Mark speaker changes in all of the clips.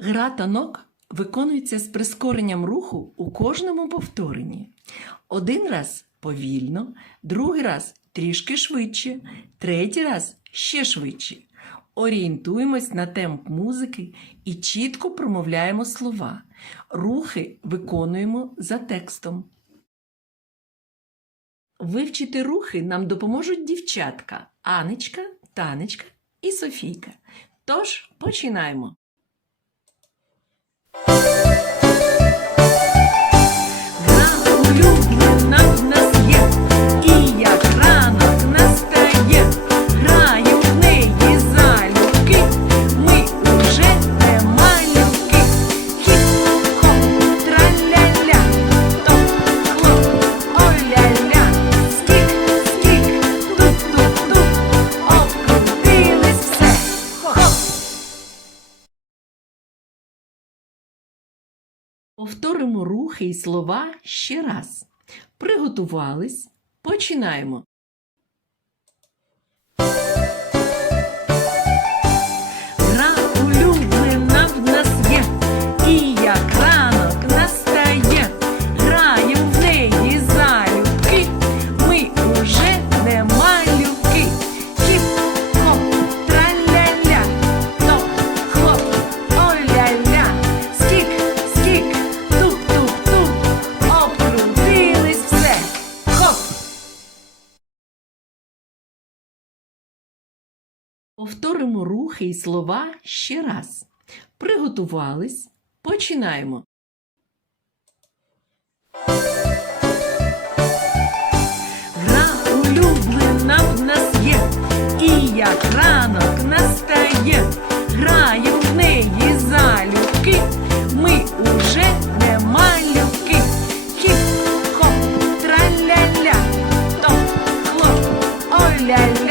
Speaker 1: Гра танок виконується з прискоренням руху у кожному повторенні. Один раз повільно, другий раз трішки швидше, третій раз ще швидше. Орієнтуємось на темп музики і чітко промовляємо слова. Рухи виконуємо за текстом. Вивчити рухи нам допоможуть дівчатка Анечка, Танечка і Софійка. Тож починаємо. Повторимо рухи і слова ще раз. Приготувались. Починаємо. Повторимо рухи і слова ще раз. Приготувались. Починаємо. Гра улюблена в нас є, і як ранок настає, граєм в неї залюбки, ми уже не малюки. Хіп-хоп, траля-ля, топ-хлоп, оля-ля,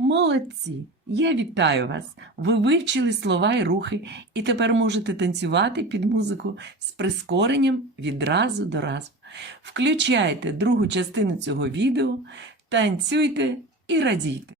Speaker 1: Молодці! Я вітаю вас! Ви вивчили слова і рухи і тепер можете танцювати під музику з прискоренням відразу до разу. Включайте другу частину цього відео, танцюйте і радійте!